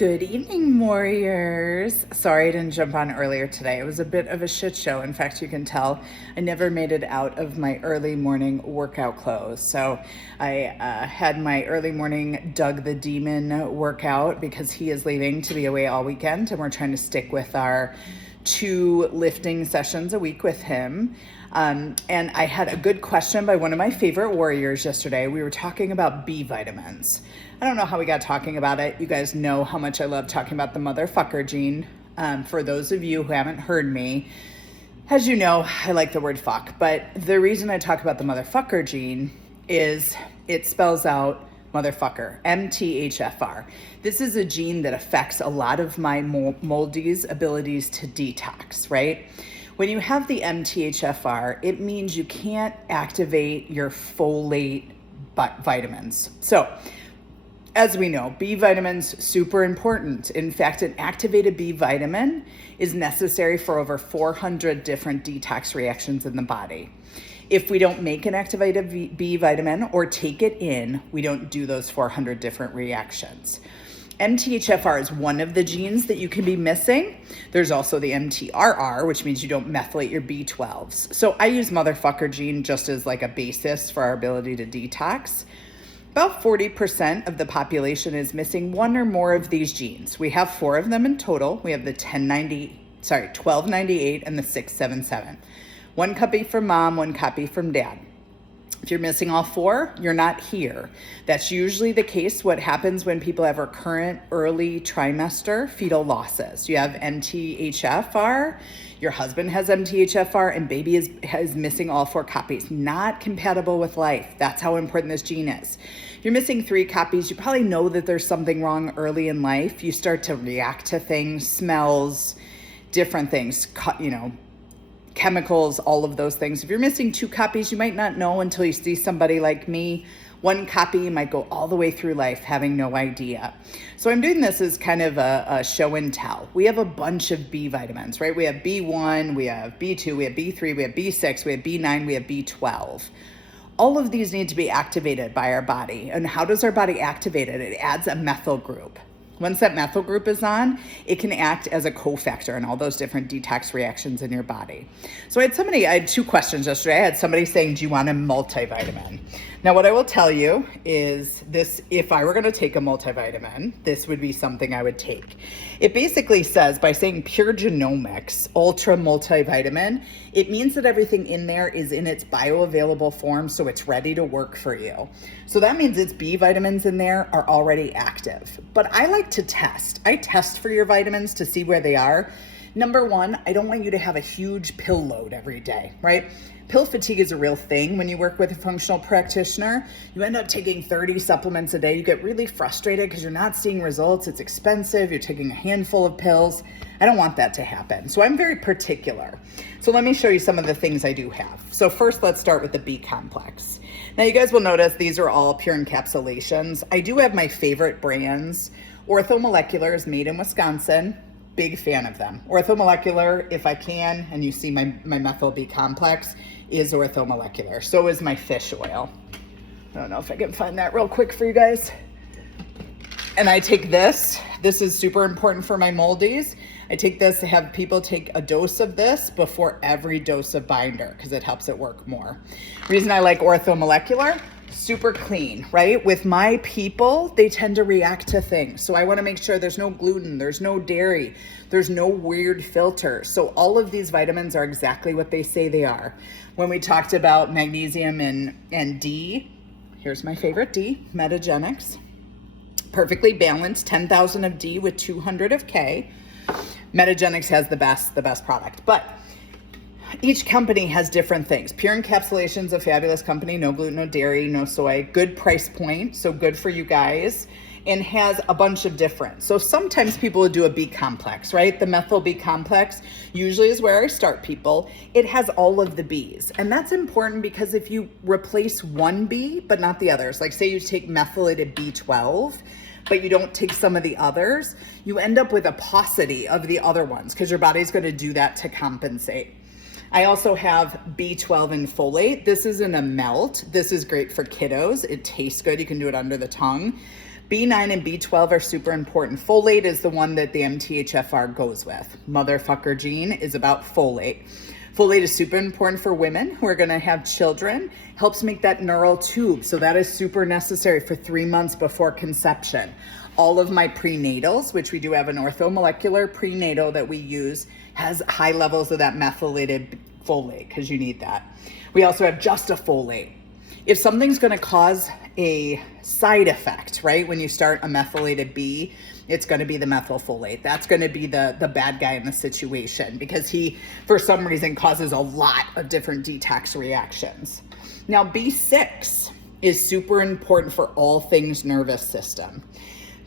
Good evening, warriors. Sorry I didn't jump on earlier today. It was a bit of a shit show. In fact, you can tell I never made it out of my early morning workout clothes. So I had my early morning Doug the Demon workout because he is leaving to be away all weekend, and we're trying to stick with our 2 lifting sessions a week with him. And I had a good question by one of my favorite warriors yesterday. We were talking about B vitamins. I don't know how we got talking about it. You guys know how much I love talking about the motherfucker gene. For those of you who haven't heard me, as you know, I like the word fuck. But the reason I talk about the motherfucker gene is it spells out motherfucker, MTHFR. This is a gene that affects a lot of my moldy's abilities to detox, right? When you have the MTHFR, it means you can't activate your folate vitamins. So, as we know, B vitamins, super important. In fact, an activated B vitamin is necessary for over 400 different detox reactions in the body. If we don't make an activated B vitamin or take it in, we don't do those 400 different reactions. MTHFR is one of the genes that you can be missing. There's also the MTRR, which means you don't methylate your B12s. So I use motherfucker gene just as like a basis for our ability to detox. About 40% of the population is missing one or more of these genes. We have 4 of them in total. We have the 1298 and the 677. 1 copy from mom, 1 copy from dad. If you're missing all 4, you're not here. That's usually the case. What happens when people have recurrent early trimester fetal losses. You have MTHFR, your husband has MTHFR, and baby is missing all 4 copies. Not compatible with life. That's how important this gene is. If you're missing 3 copies, you probably know that there's something wrong early in life. You start to react to things, smells, different things, chemicals, all of those things. If you're missing 2 copies, you might not know until you see somebody like me. 1 copy, you might go all the way through life having no idea. So I'm doing this as kind of a show and tell. We have a bunch of B vitamins, right? We have B1, we have B2, we have B3, we have B6, we have B9, we have B12. All of these need to be activated by our body. And how does our body activate it? It adds a methyl group. Once that methyl group is on, it can act as a cofactor in all those different detox reactions in your body. So I had 2 questions yesterday. I had somebody saying, do you want a multivitamin? Now, what I will tell you is this: if I were going to take a multivitamin, this would be something I would take. It basically says, by saying Pure Genomics Ultra Multivitamin, it means that everything in there is in its bioavailable form, so it's ready to work for you. So that means its B vitamins in there are already active. But I like to test. I test for your vitamins to see where they are. Number 1, I don't want you to have a huge pill load every day, right? Pill fatigue is a real thing when you work with a functional practitioner. You end up taking 30 supplements a day. You get really frustrated because you're not seeing results. It's expensive. You're taking a handful of pills. I don't want that to happen. So I'm very particular. So let me show you some of the things I do have. So first, let's start with the B complex. Now you guys will notice these are all pure encapsulations. I do have my favorite brands. Orthomolecular is made in Wisconsin. Big fan of them. Orthomolecular, if I can, and you see my methyl B complex, is orthomolecular. So is my fish oil. I don't know if I can find that real quick for you guys. And I take this. This is super important for my moldies. I take this to have people take a dose of this before every dose of binder because it helps it work more. Reason I like orthomolecular, super clean, right? With my people, they tend to react to things. So I want to make sure there's no gluten, there's no dairy, there's no weird filter. So all of these vitamins are exactly what they say they are. When we talked about magnesium and D, here's my favorite D, Metagenics. Perfectly balanced, 10,000 of D with 200 of K. Metagenics has the best product. But each company has different things. Pure Encapsulation's a fabulous company. No gluten, no dairy, no soy. Good price point, so good for you guys. And has a bunch of different. So sometimes people would do a B complex, right? The methyl B complex usually is where I start people. It has all of the Bs. And that's important because if you replace one B, but not the others, like say you take methylated B12, but you don't take some of the others, you end up with a paucity of the other ones because your body's going to do that to compensate. I also have B12 and folate. This is in a melt. This is great for kiddos. It tastes good. You can do it under the tongue. B9 and B12 are super important. Folate is the one that the MTHFR goes with. Motherfucker gene is about folate. Folate is super important for women who are going to have children. Helps make that neural tube. So that is super necessary for 3 months before conception. All of my prenatals, which we do have an orthomolecular prenatal that we use, has high levels of that methylated folate because you need that. We also have just a folate. If something's going to cause a side effect, right, when you start a methylated B, it's going to be the methylfolate. That's going to be the bad guy in the situation because he, for some reason, causes a lot of different detox reactions. Now, B6 is super important for all things nervous system.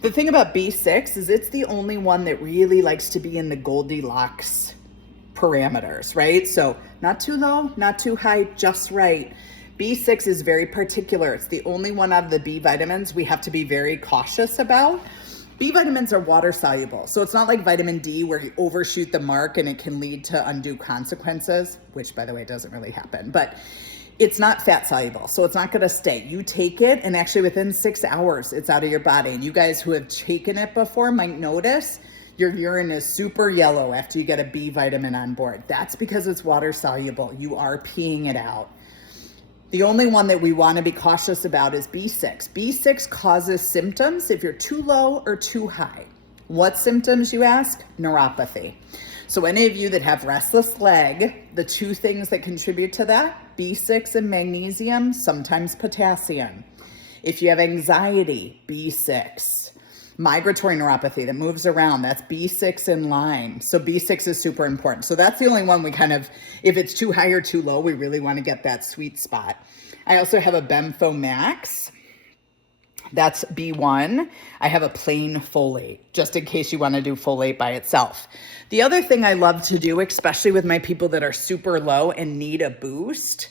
The thing about B6 is it's the only one that really likes to be in the Goldilocks parameters, right? So not too low, not too high, just right. B6 is very particular. It's the only one out of the B vitamins we have to be very cautious about. B vitamins are water soluble. So it's not like vitamin D where you overshoot the mark and it can lead to undue consequences, which by the way doesn't really happen, but it's not fat soluble. So it's not gonna stay. You take it and actually within 6 hours, it's out of your body. And you guys who have taken it before might notice your urine is super yellow after you get a B vitamin on board. That's because it's water soluble. You are peeing it out. The only one that we want to be cautious about is B6. B6 causes symptoms if you're too low or too high. What symptoms, you ask? Neuropathy. So any of you that have restless leg, the two things that contribute to that, B6 and magnesium, sometimes potassium. If you have anxiety, B6. Migratory neuropathy that moves around, that's B6 and Lyme. So B6 is super important. So that's the only one we kind of, if it's too high or too low, we really want to get that sweet spot. I also have a Bemfo Max. That's B1. I have a plain folate, just in case you want to do folate by itself. The other thing I love to do, especially with my people that are super low and need a boost,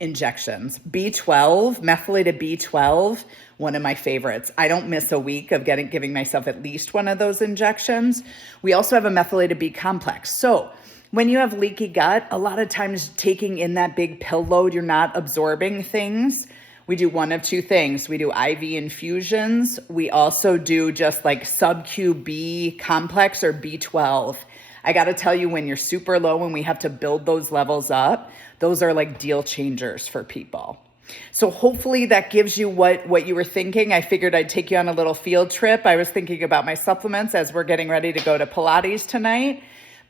injections. B12, methylated B12, one of my favorites. I don't miss a week of giving myself at least one of those injections. We also have a methylated B complex. So when you have leaky gut, a lot of times taking in that big pill load, you're not absorbing things. We do one of two things. We do IV infusions. We also do just like sub-Q B complex or B12. I got to tell you, when you're super low and we have to build those levels up, those are like deal changers for people. So hopefully that gives you what you were thinking. I figured I'd take you on a little field trip. I was thinking about my supplements as we're getting ready to go to Pilates tonight.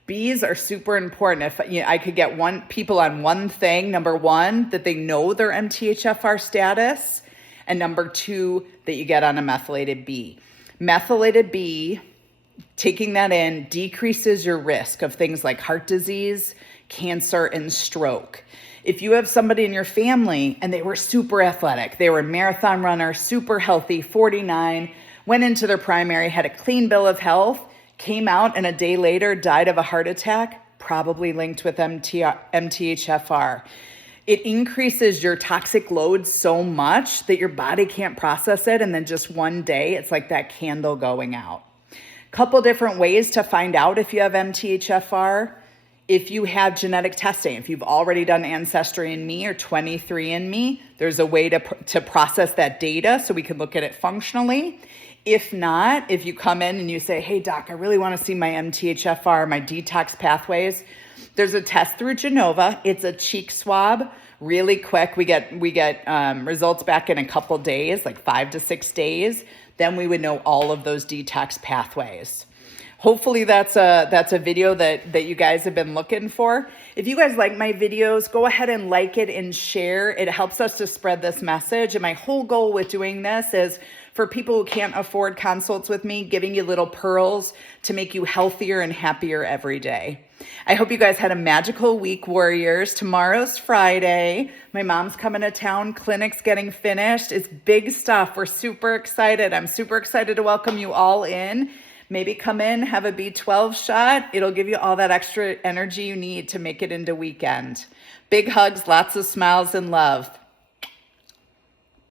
B's are super important. If I could get people on one thing, number one, that they know their MTHFR status, and number two, that you get on a methylated B. Methylated B, taking that in decreases your risk of things like heart disease, cancer, and stroke. If you have somebody in your family and they were super athletic, they were a marathon runner, super healthy, 49, went into their primary, had a clean bill of health, came out and a day later died of a heart attack, probably linked with MTHFR. It increases your toxic load so much that your body can't process it. And then just one day, it's like that candle going out. Couple different ways to find out if you have MTHFR. If you have genetic testing, if you've already done Ancestry&Me or 23andMe, there's a way to process that data so we can look at it functionally. If not, if you come in and you say, hey doc, I really want to see my MTHFR, my detox pathways, there's a test through Genova. It's a cheek swab, really quick. We get results back in a couple days, like 5 to 6 days. Then we would know all of those detox pathways. Hopefully that's a video that you guys have been looking for. If you guys like my videos, go ahead and like it and share. It helps us to spread this message. And my whole goal with doing this is for people who can't afford consults with me, giving you little pearls to make you healthier and happier every day. I hope you guys had a magical week, warriors. Tomorrow's Friday. My mom's coming to town. Clinic's getting finished. It's big stuff. We're super excited. I'm super excited to welcome you all in. Maybe come in, have a B12 shot. It'll give you all that extra energy you need to make it into weekend. Big hugs, lots of smiles and love.